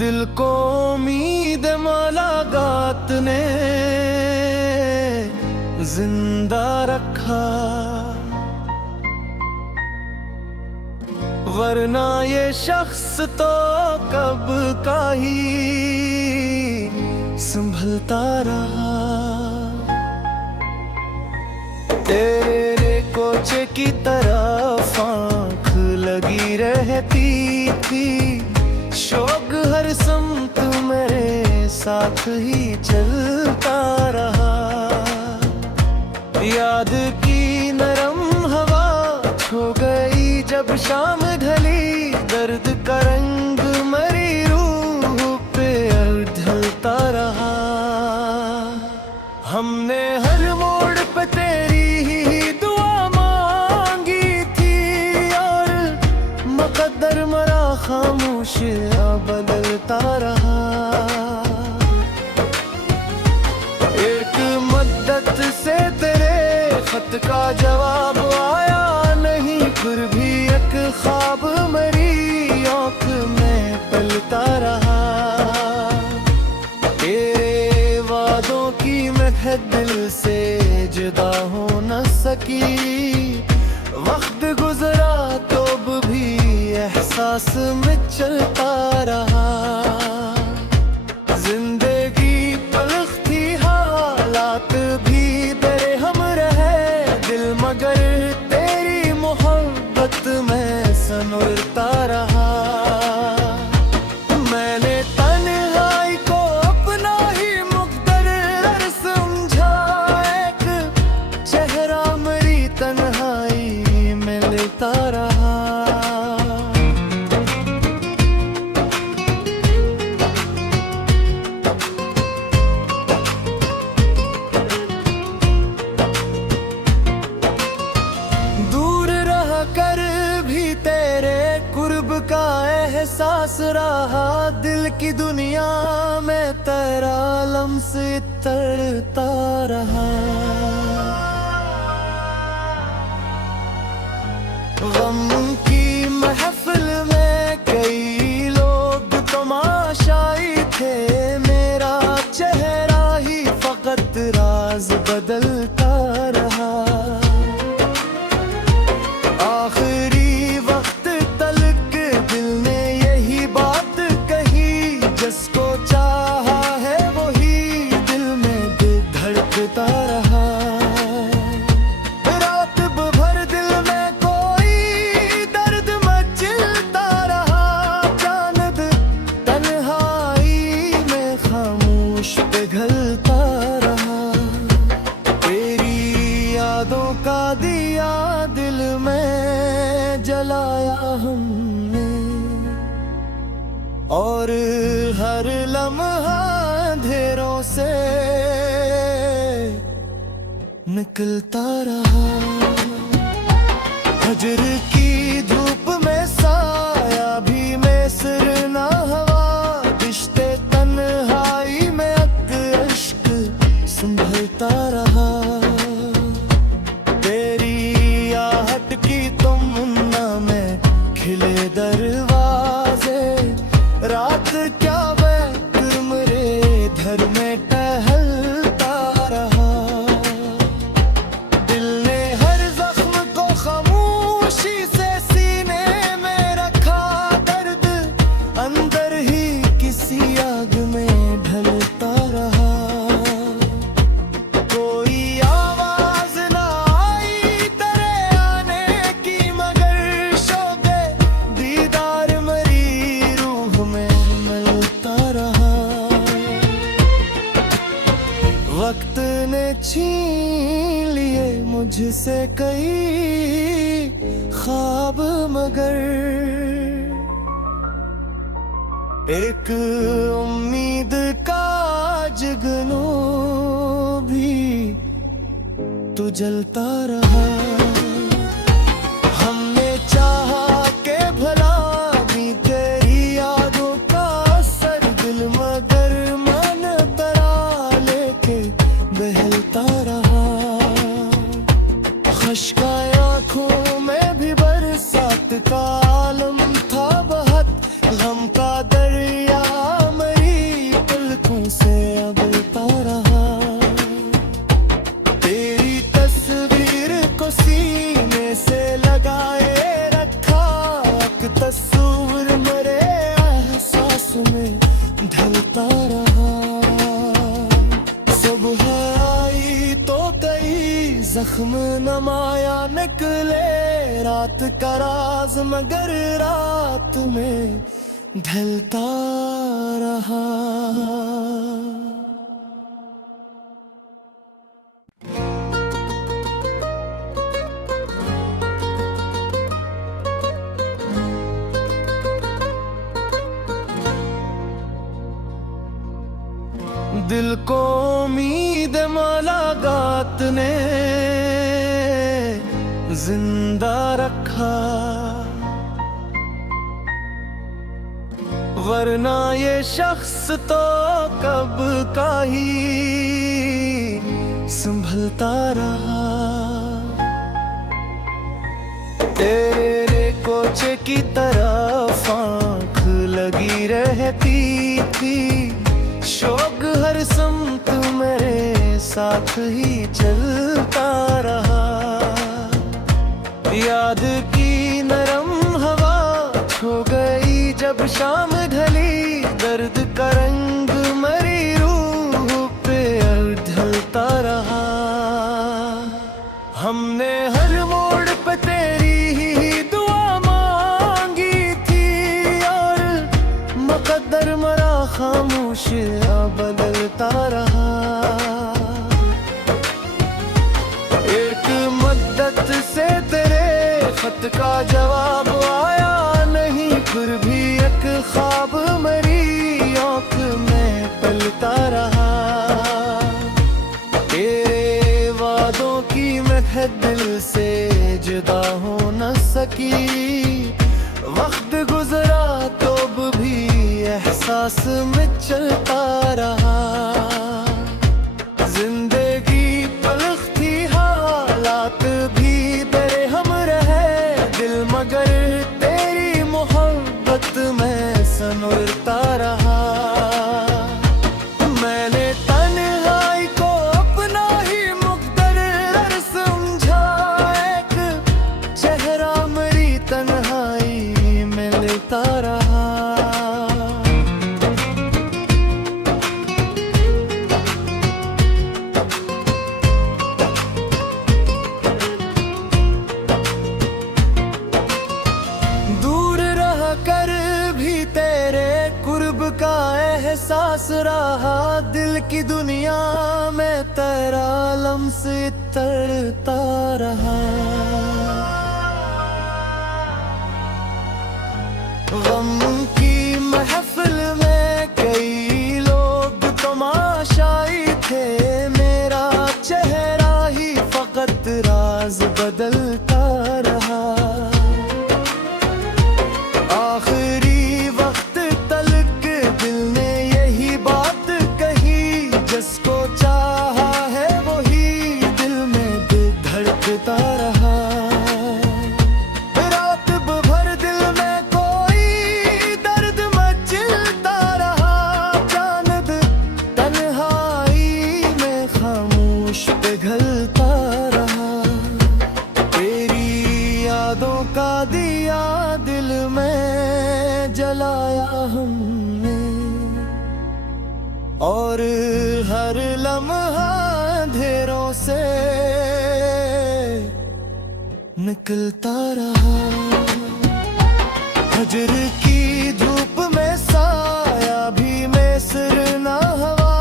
दिल को उम्मीद मुलाकात ने जिंदा रखा, वरना ये शख्स तो कब का ही संभलता रहा। तेरे कोचे की तरफ आँख लगी रहती थी, शौक हर समत मेरे साथ ही चलता रहा। याद की नरम हवा छो गई जब शाम ढली, दर्द का रंग मरी रूह पे ढलता रहा। हमने हर मोड़ पे तेरी ही दुआ मांगी थी, और मुकद्दर मरा खामोश बदलता रहा। एक मद्दत से तेरे खत का जवाब आया नहीं, फिर भी एक ख्वाब मेरी आँख में पलता रहा। तेरे वादों की मैं दिल से जुदा हो न सकी, वक्त गुजरा तो भी एहसास में चलता रहा। जिंदगी तल्ख थी, हालात भी तेरे हम रहे, दिल मगर तेरी मोहब्बत में सनोरता रहा। मैंने तन्हाई को अपना ही मुक़द्दर समझा, एक चेहरा मेरी तन्हाई में लेता रहा। का एहसास रहा, दिल की दुनिया में तेरा लम्स तरता रहा। गम की महफिल में कई लोग तमाशाई थे, मेरा चेहरा ही फकत राज बदलता रहा। रात भर दिल में कोई दर्द मचलता रहा, चांद तन्हाई में खामोश पिघलता रहा। तेरी यादों का दिया दिल में जलाया हमने, और हर लम्हा अंधेरों से निकलता रहा। हजर की धूप में साया भी मैसर ना हवा, रिश्ते तन्हाई में अश्क संभलता रहा। तेरी आहट की तमन्ना में खिले दरवाजे, रात क्या वक्त मेरे घर में टहलता रहा। दिल ने हर जख्म को खामोशी से सीने में रखा, दर्द अंदर ही किसी आग में ढलता रहा। कोई आवाज ना आई तेरे आने की, मगर शौक़े दीदार मेरी रूह में मिलता रहा। वक्त ने छीन लिए मुझसे कई ख्वाब, मगर एक उम्मीद का जगनू भी तू जलता रहा। हमने चाहा के भला भी तेरी यादों का असर, दिल मगर मन तरा लेके बहलता रहा। खश्का आँखों में भी बरसात का आलम था बहुत, गम का दरिया अबलता रहा। तेरी तस्वीर को सीने से लगाए रखा, एक तस्वीर मेरे एहसास में ढलता रहा। सुबह आई तो कई जख्म नमाया निकले, रात का राज मगर रात में ढलता रहा। दिल को उम्मीद मुलाकात ने जिंदा रखा, वरना ये शख्स तो कब का ही संभलता रहा। तेरे कोचे की तरफ आँख लगी रहती थी, शौक हर समत मेरे साथ ही चलता रहा। याद की नरम हवा छो गई जब शाम ढली, दर्द का रंग मरी रूह पे ढलता रहा। हमने हर मोड़ पे तेरी ही दुआ मांगी थी, और मुकद्दर मरा खामोश बदलता रहा। एक मद्दत से तेरे खत का जवाब आया नहीं, फिर भी एक ख्वाब मेरी आँख में पलता रहा। तेरे वादों की मैं दिल से जुदा हो न सकी, वक्त गुजरा तो भी एहसास में चलता रहा। जिंदगी पलक थी हालात भी तेरे हम रहे, दिल मगर तेरी मोहब्बत में सनोरता रहा। मैंने तन्हाई को अपना ही मुकद्दर समझा, एक चेहरा मेरी तन्हाई में लेता रहा। का एहसास रहा, दिल की दुनिया में तेरा लम्स तड़ता रहा। गम की महफिल में कई लोग तमाशाई थे, मेरा चेहरा ही फकत राज बदलता रहा। आखिरी वक्त तलक दिल ने यही बात कही, जिसको चाहा है वही दिल में धड़कता रहा। रात भर दिल में कोई दर्द मचलता रहा, चांद तन्हाई में खामोश पिघलता रहा। तेरी यादों का दिया दिल में जलाया हमने, और हर लम्हा अंधेरों से निकलता रहा। फजर की धूप में साया भी मैसर ना हवा,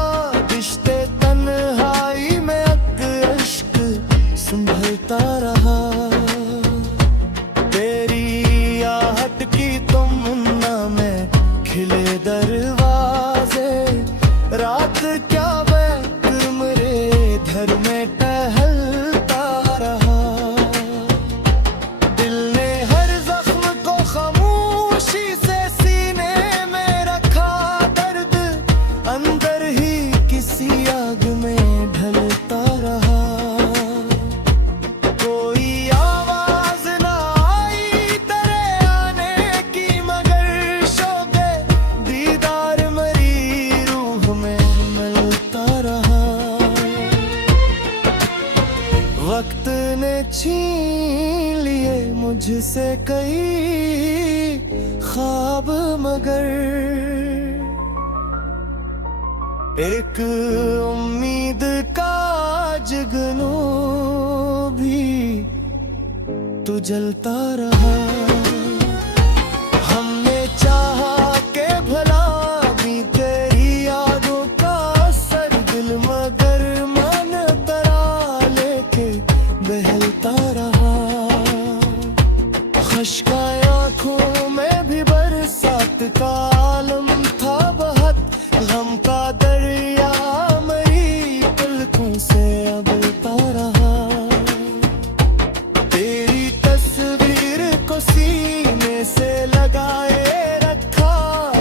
रिश्ते तन्हाई में अश्क संभलता रहा। तेरी आहट की तमन्ना में खिले दरवाजे, रात क्या वक्त मेरे घर में टहलता रहा। दिल ने हर जख्म को खामोशी छीन लिए मुझसे कई ख्वाब, मगर एक उम्मीद का जुगनू भी तू जलता रहा। हमने चाहा के भला भी तेरी यादों का असर दिल, मगर मन तरा लेके बहलता रहा। खश्का आँखों में भी बरसात का आलम था बहुत, गम का दरिया मरी पलकों से अबलता रहा। तेरी तस्वीर को सीने से लगाए रखा,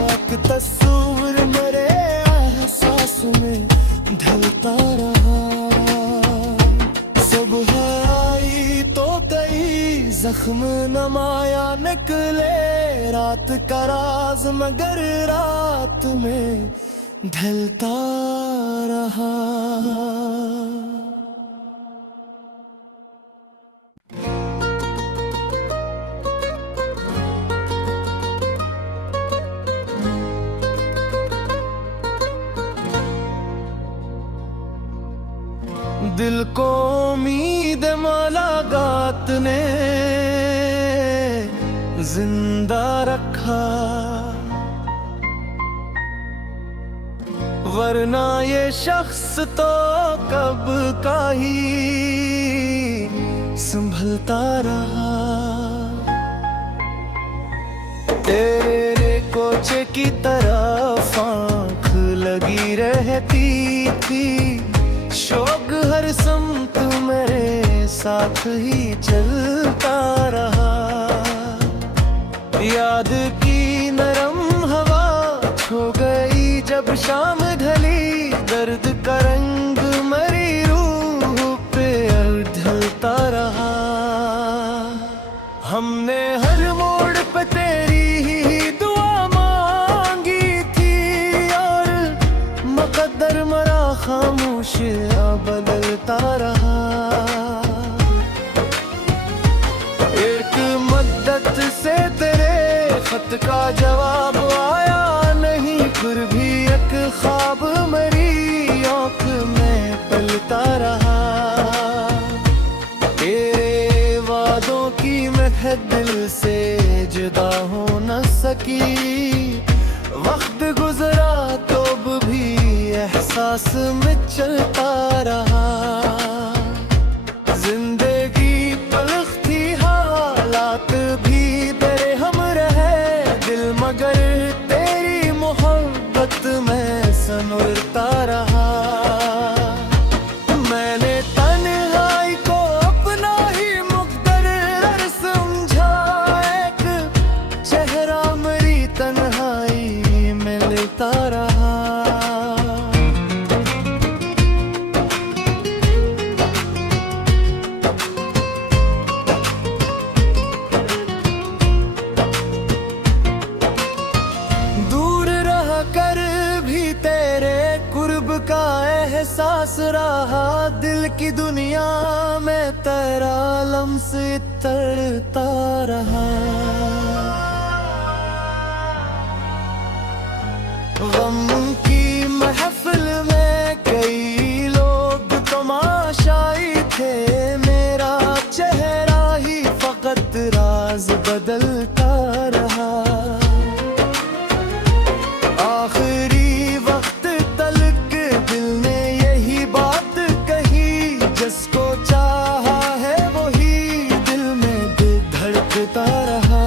एक तस्वीर मेरे एहसास में ढलता रहा। सुबह आई तो कई जख्म नमाया निकले, रात का राज मगर रात में ढलता रहा। दिल को उम्मीद मुलाकात ने जिंदा रखा, वरना ये शख्स तो कब का ही संभलता रहा। तेरे कोचे की तरफ आँख लगी रहती थी, शौक हर समत मेरे साथ ही चलता रहा। याद की नरम हवा छो गई जब शाम ढली, दर्द का रंग मरी रूह पे ढलता रहा। हमने हर मोड़ पे तेरी ही दुआ मांगी थी, और मुकद्दर मरा खामोश बदलता रहा। एक मद्दत से तेरे खत का जवाब आया नहीं, फिर भी एक ख्वाब मेरी आँख में पलता रहा। तेरे वादों की मैं दिल से जुदा हो न सकी, वक्त गुजरा तो भी एहसास में चलता रहा। जिंदगी पलक थी हालात भी तेरे हम रहे, दिल मगर तेरी मोहब्बत में सनोरता रहा। मैंने तन्हाई को अपना ही मुकद्दर समझा, एक चेहरा मेरी तन्हाई में लेता रहा। का एहसास रहा, दिल की दुनिया में तेरा लम्स तरता रहा। गम की महफिल में कई लोग तमाशाई थे, मेरा चेहरा ही फकत राज बदलता रहा। आखिरी वक्त तलक दिल ने यही बात कही, जिसको चाहा है वही दिल में धड़कता रहा।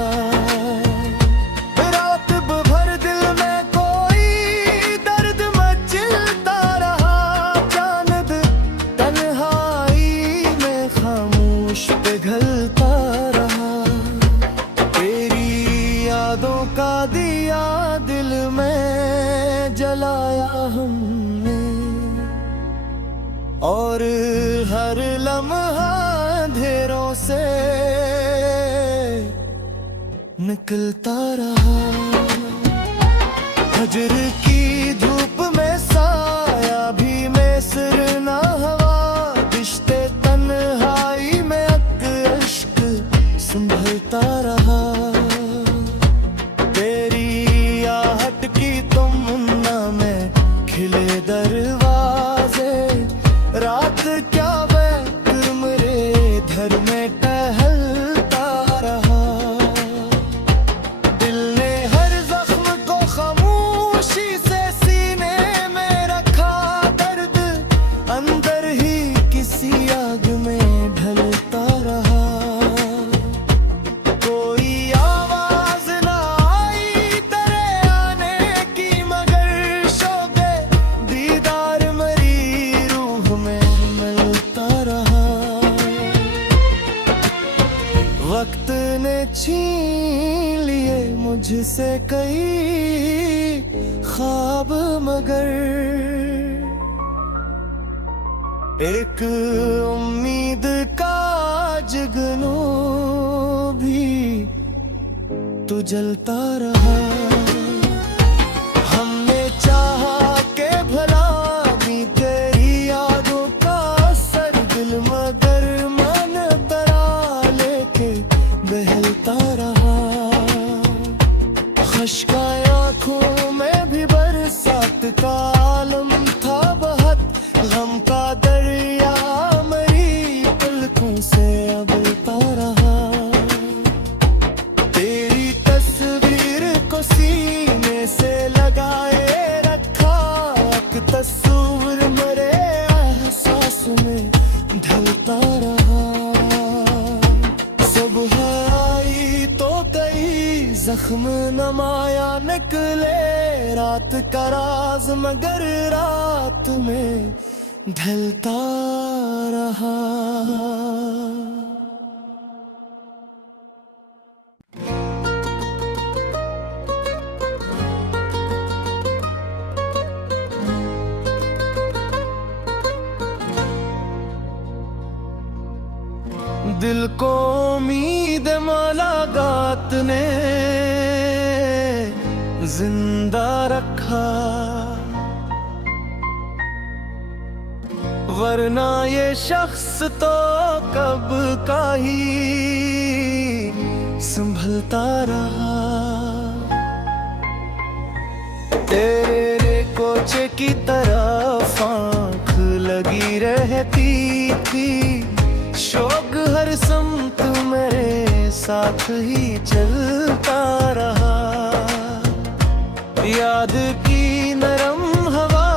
रात भर दिल में कोई दर्द मचलता रहा, चांद तन्हाई में खामोश पिघलता रहा। तेरी यादों का दिया दिल में जलाया हमने, और हर लम्हा अंधेरों से निकलता रहा। फजर की धूप में साया भी मैसर ना हवा, रिश्ते तन्हाई में अक मुझसे कई ख्वाब मगर एक उम्मीद का जुगनू भी तू जलता रहा। हमने चाहा के भला भी तेरी यादों का असर दिल मगर मन तरा लेके बहलता रहा। खश्का आँखों में भी बरसात का आलम था बहुत, गम का दरिया मरी पलकों से अबलता रहा। तेरी तस्वीर को सीने से लगाए रखा, एक तस्वीर मरे एहसास में ढलता रहा। सुबह आई तो कई जख्म नमाया निकले, रात का राज मगर रात में ढलता रहा। दिल को उम्मीद मुलाकात ने जिंदा रखा, वरना ये शख्स तो कब का ही संभलता रहा। तेरे कोचे की तरफ आँख लगी रहती थी, शौक हर समत मेरे साथ ही चलता रहा। याद की नरम हवा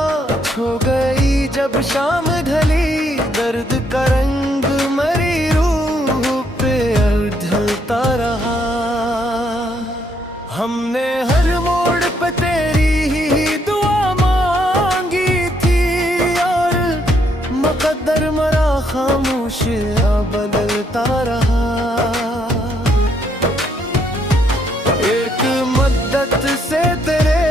छो गई जब शाम ढली, दर्द का रंग मरी रूह पे ढलता रहा। हमने हर मोड़ पे तेरी ही दुआ मांगी थी, और मुकद्दर मरा खामोश बदलता रहा। एक मद्दत से तेरे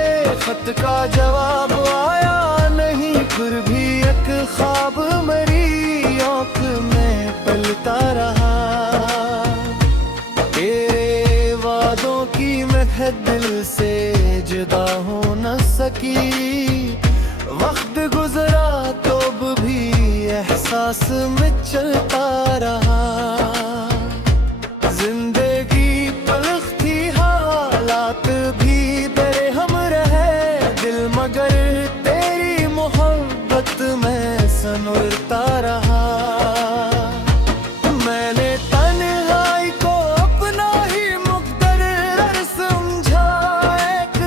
खत का जवाब आया नहीं, फिर भी एक ख्वाब मरी आँख में पलता रहा। तेरे वादों की मैं दिल से जुदा हो न सकी, वक्त गुजरा तो भी एहसास में चलता रहा। जिंदगी पलक थी हालात भी तेरे हम रहे, दिल मगर तेरी मोहब्बत में सनोरता रहा। मैंने तन्हाई को अपना ही मुकद्दर समझा, एक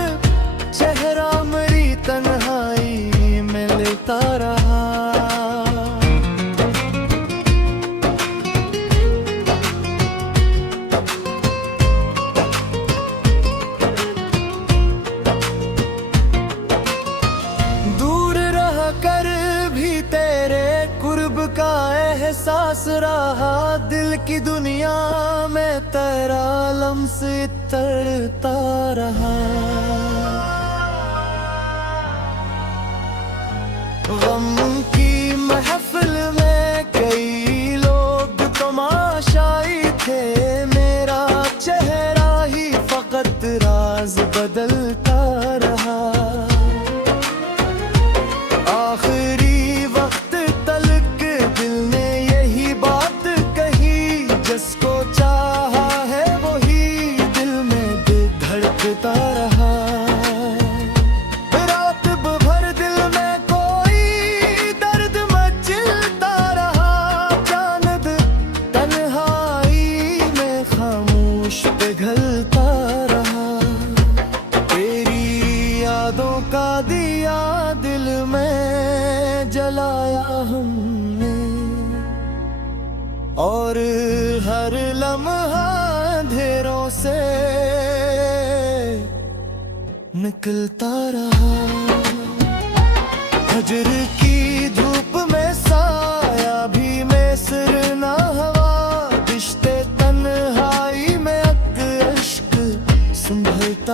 चेहरा मेरी तन्हाई में लेता रहा। का एहसास रहा, दिल की दुनिया में तेरा लम्स तड़ता रहा। गम की महफिल में कई लोग तमाशाई थे, मेरा चेहरा ही फकत राज बदलता रहा। आखिरी वक्त तलक दिल ने यही बात कही, जिसको चाहा है वही दिल में धड़कता रहा। रात भर दिल में कोई दर्द मचलता रहा, चांद तन्हाई में खामोश पिघलता रहा। तेरी यादों का दिया दिल में जलाया हमने, और हर लम्हा अंधेरों से निकलता रहा। फजर की धूप में साया भी मैसर ना हवा, रिश्ते तन्हाई में अक अश्क संभलता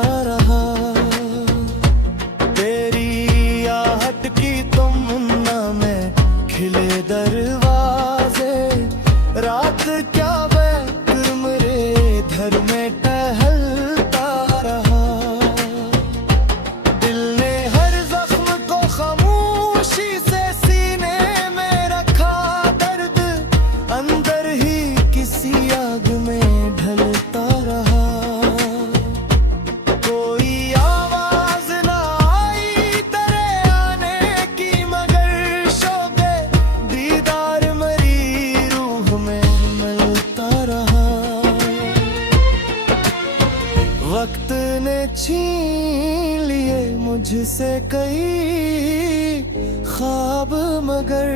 तुझसे कई ख्वाब मगर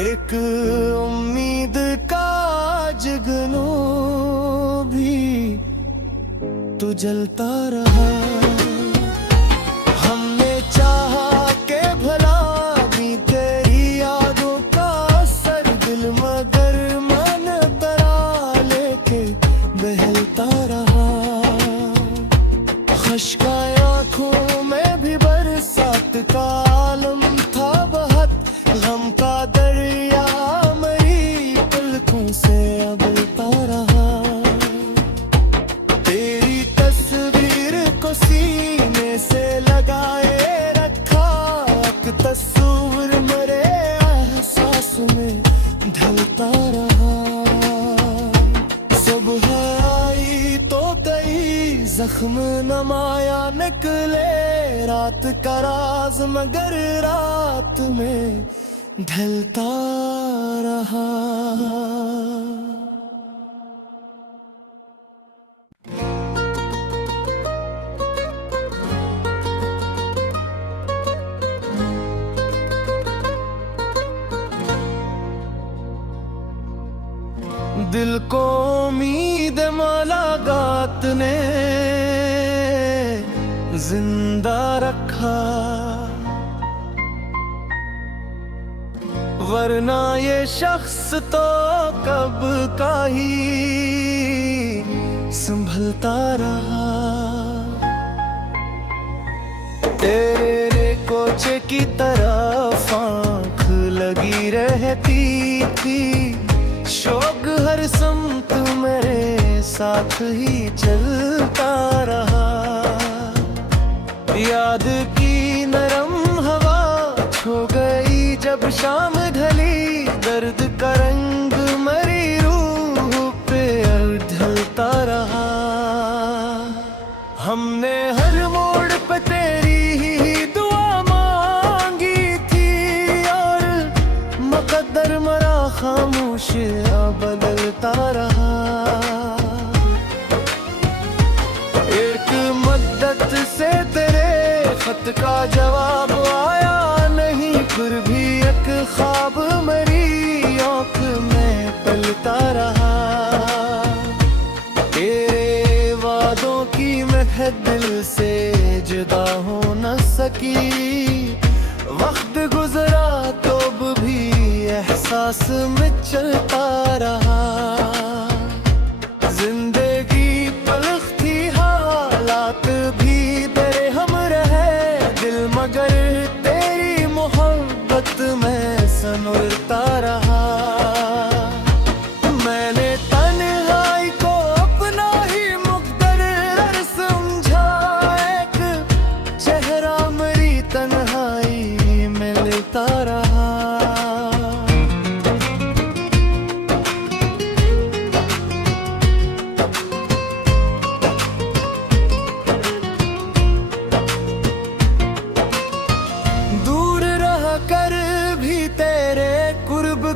एक उम्मीद का जुगनू भी तू जलता रहा। हमने चाहा के भला भी तेरी यादों का असर दिल मगर मन तरा लेके बहलता रहा। खश्का आँखों में भी बरसात का आलम था बहुत, गम का दरिया मरी पलकों से अबलता रहा। तेरी तस्वीर को सीने से लगाए रखा, एक तस्वीर मेरे एहसास में ढलता रहा। सुबह आई तो कई जख्म नमाया निकले, रात का राज मगर रात में ढलता रहा। दिल को उम्मीद मुलाकात ने जिंदा रखा, वरना ये शख्स तो कब का ही संभलता रहा। तेरे कोचे की तरफ आँख लगी रहती थी, शौक हर समत मेरे साथ ही चलता रहा। याद की नरम हवा छो गई जब शाम ढली, दर्द का रंग मरी रूह पे ढलता रहा। हमने हर मोड़ पे तेरी ही दुआ मांगी थी, और मुकद्दर मरा खामोश बदलता रहा। एक मद्दत से तेरे खत का जवाब आया नहीं, फिर भी एक ख्वाब मेरी आँख में पलता रहा। तेरे वादों की मैं दिल से जुदा हो न सकी, वक्त गुजरा तो भी एहसास में चलता रहा। जिंदगी पलक थी हालात भी तेरे हम रहे, दिल मगर तेरी मोहब्बत में सनोरता रहा। मैंने तन्हाई को अपना ही मुकद्दर समझा, एक चेहरा मेरी तन्हाई में लेता रहा।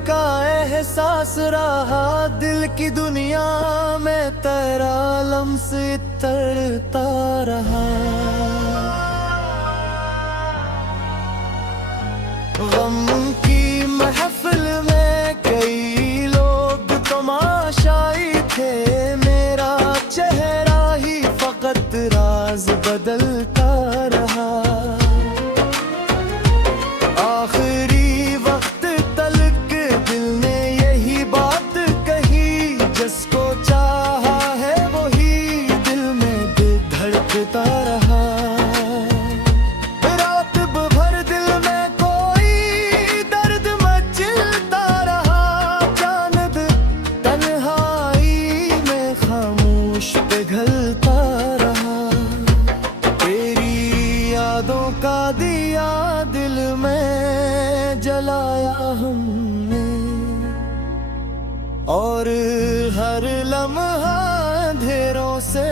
का एहसास रहा, दिल की दुनिया में तेरा लम्स तरता रहा। गम की महफिल में कई लोग तमाशाई थे, मेरा चेहरा ही फकत राज बदलता रहा। आखिरी वक्त तलक दिल ने यही बात कही, जिसको चाहा है वही दिल में धड़कता रहा। रात भर दिल में कोई दर्द मचलता रहा, चांद तन्हाई में खामोश पिघलता रहा। तेरी यादों का दिया दिल में जलाया हमने, और हर लम्हा अंधेरों से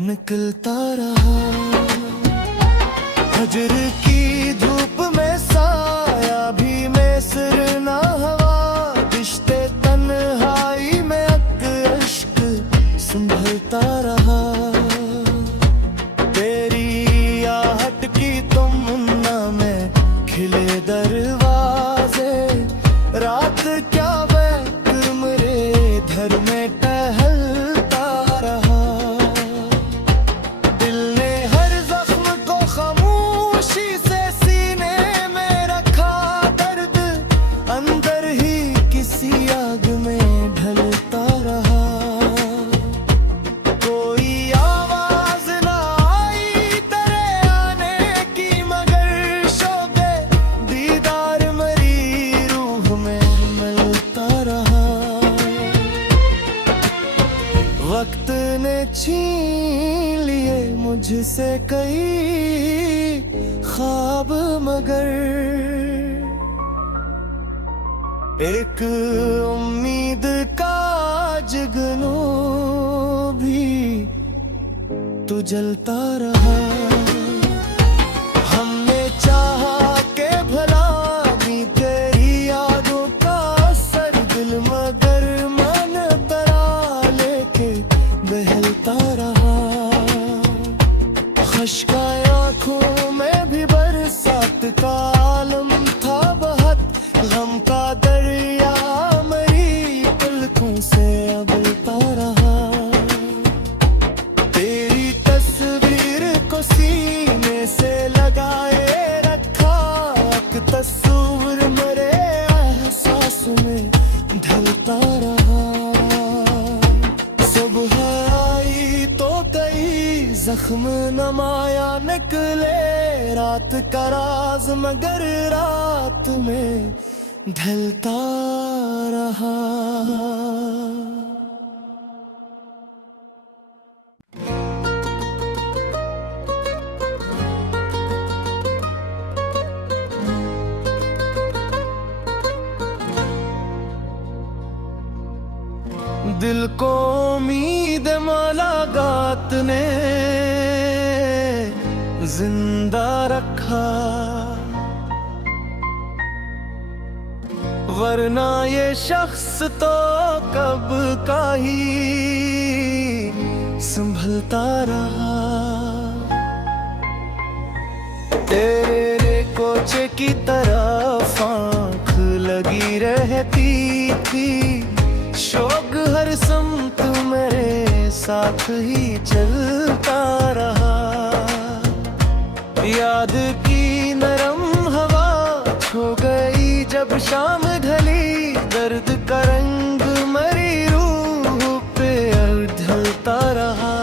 निकलता रहा। फजर की धूप में साया भी मैसर ना हवा, रिश्ते तन्हाई में अक अश्क संभलता ख्वाब मगर एक उम्मीद का जुगनू भी तू जलता रहा। हमने चाहा के भला भी तेरी यादों का असर दिल मगर मन तरा लेके बहलता रहा। खश्का आँखों में भी बरसात का आलम था बहुत, गम का दरिया मरी पलकों से अबलता रहा। तेरी तस्वीर को सीने से लगाए रखा, एक तस्वीर मेरे एहसास में ढलता रहा। सुबह आई तो कई जख्म नमाया निकले, रात का राज मगर रात में ढलता रहा। दिल को उम्मीद मुलाकात ने जिंदा रखा, वरना ये शख्स तो कब का ही संभलता रहा। तेरे कोचे की तरफ आँख लगी रहती थी, शौक हर समत मेरे साथ ही चलता रहा। याद की नरम हवा छो गई जब शाम ढली, दर्द का रंग मरी रूह पे ढलता रहा।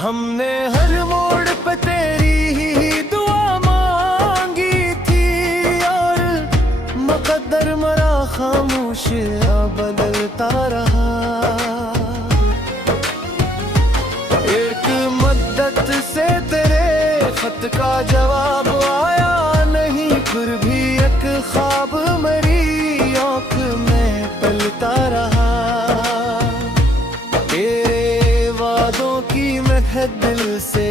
हमने हर मोड़ पे तेरी ही दुआ मांगी थी, और मुकद्दर मरा खामोश बदलता रहा। एक मद्दत से तेरे खत का जवाब आया नहीं, फिर भी एक ख्वाब मेरी आँख में पलता रहा। तेरे वादों की महक दिल से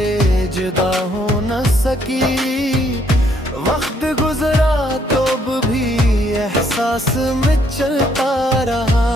जुदा हो न सकी, वक्त गुजरा तो भी एहसास में चलता रहा।